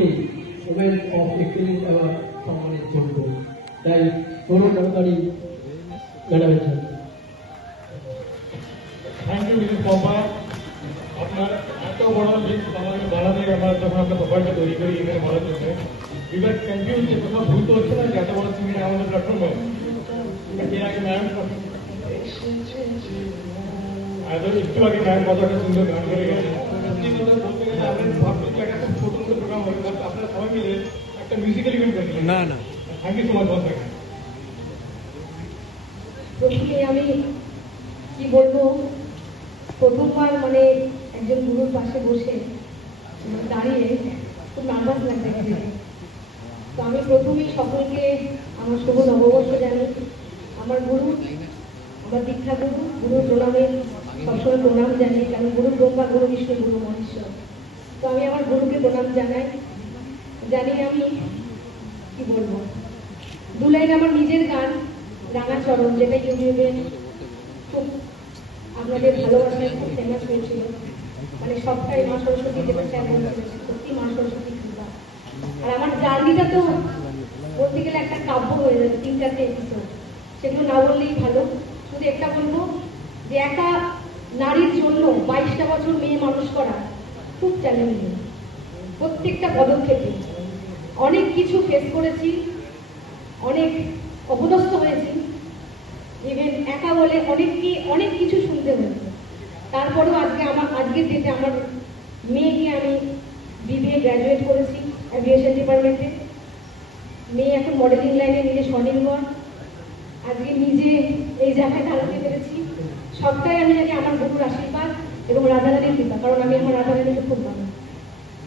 আমাকে women of excellence award সম্মানের যোগ্য। তাই গৌরব সরকারি ম্যাডামের জন্য। থ্যাংক ইউ মিসেস পম্পা, আপনার এত বড় লিস্ট আমাকে বাড়াতে আমরা যখন আমরা প্রোফাইলটা তৈরি করি এখানে বলার জন্য বিভাগ কনফিউজ যে কোথাও ভুল তো হচ্ছে না যে এত বড় সিমিনার আমাদের প্ল্যাটফর্মে এর আগে ম্যাম একটু আগে ম্যাম কতটা সুন্দর গান করে গেছে। সত্যি কথা বলতে গেলে আমরা ভাবছি যে একটা খুব ছোট ছোট প্রোগ্রাম হবে, আপনারা সবাই মিলে একটা মিউজিক্যাল ইভেন্ট করছিলেন। না না, থ্যাংক ইউ সো মাচ বস। প্রথমে আমি কি বলবো, প্রথমবার মানে একজন গুরুর পাশে বসে দাঁড়িয়ে খুব নার্ভাস লাগছে। তো আমি প্রথমেই সকলকে আমার শুভ নববর্ষ জানি। আমার গুরু, আমার দীক্ষা গুরু, গুরুর প্রণামে সবসময় প্রণাম জানি, কারণ গুরু ব্রহ্মা, গুরু বিষ্ণু, গুরু মহেশ্বর। তো আমি আমার গুরুকে প্রণাম জানাই। জানি আমি কি বলবো, দু লাইন আমার নিজের গান রাঙাচরণ, যেটা ইউটিউবে খুব আপনাদের ভালোবাসায় খুব ফেমাস হয়েছিল। মানে সবটাই মা সরস্বতী, যেটা চ্যানেল করেছে, সত্যি মা সরস্বতী কৃপা। আর আমার জার্নিটা তো বলতে গেলে একটা কাব্য হয়ে যাবে, 3-4টে এপিসোড, সেগুলো না বললেই ভালো। শুধু একটা বলবো যে একটা নারীর জন্য 22টা বছর মেয়ে মানুষ করা খুব চ্যালেঞ্জিং। প্রত্যেকটা পদক্ষেপে অনেক কিছু ফেস করেছি, অনেক অপদস্থ হয়েছি, ইভেন একা বলে অনেক কিছু শুনতে হয়েছে। তারপরেও আজকের ডেটে আমার মেয়েকে আমি বিবিএ গ্র্যাজুয়েট করেছি অ্যাভিয়েশন ডিপার্টমেন্টে। মেয়ে এখন মডেলিং লাইনে নিজে স্বনির্ভর, আজকে নিজে এই জায়গায় দাঁড়াতে পেরেছি। সবটাই আমি জানি আমার গুরুর আশীর্বাদ এবং রাধারানীর কৃপা, কারণ আমি আমার রাধারানীকে খুব মানি।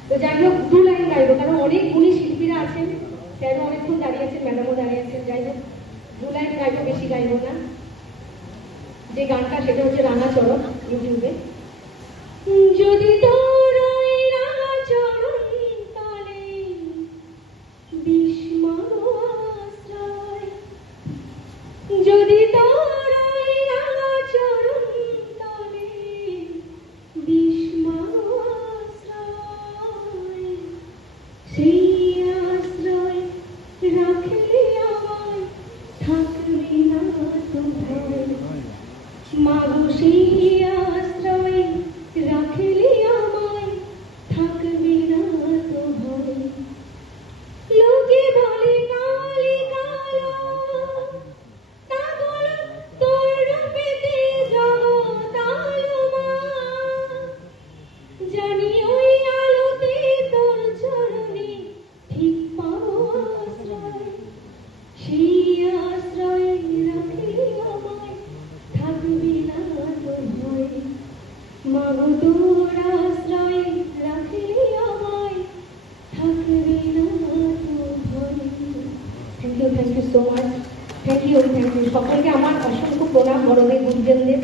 তো যাই হোক, 2 লাইন গাইবো, কারণ অনেক গুণী শিল্পীরা আছেন, স্যারও অনেকক্ষণ দাঁড়িয়ে আছেন, ম্যাডামও দাঁড়িয়ে আছেন। যাই হোক, 2 লাইন গাইবো, বেশি গাইবো না। যে গানটা সেটা হচ্ছে রাঙাচরণ, ইউটিউবে। যদি তোর ওই রাঙাচরণ তলে বিস্ময়, যদি তোর ওই রাঙাচরণ তলে বিস্ময়, সেই আশ্রয় রাখলে আমায় থাকবে না তো ভয়। মাগো সেই আশ্রয় রাখলে আমায় থাকবে না তো ভয়। লোকে বলে কালি কালো, তা বলো তোর রূপেতে জগৎ আলো মা। জানি ওই আলোতে তোর চরণে ঠিক পাবো আশ্রয়। সেই আশ্রয় রাখলে আমায় থাকবে না তো ভয়। মাগো তোর আশ্রয় রাখলে আমায় থাকবে না তো ভয়। Thank you so much, thank you. সকলকে আমার অসংখ্য প্রণাম, বড়দের গুরুজনদের,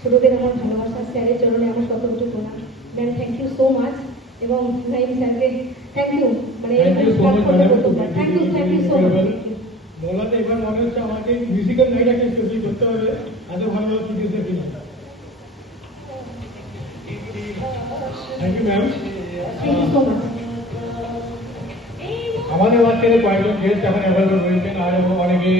ছোটদের আমার ভালোবাসা, স্যারের চরণে আমার শত প্রণাম। Ma'am thank you so much, এবং নাইম স্যারকে থ্যাংক ইউ। মানে থ্যাংক ইউ সো মাচ। বলাতে এবার মনে হচ্ছে আমাকে মিউজিক্যাল নাইট একটা স্পেশালি করতে হবে, এত ভালো ভালো প্রডিউসার কিনা। Thank you ma'am. আমাদের আজকের কয়েকজন গেস্ট এখন অ্যাভেলেবল রয়েছেন, আর অনেকে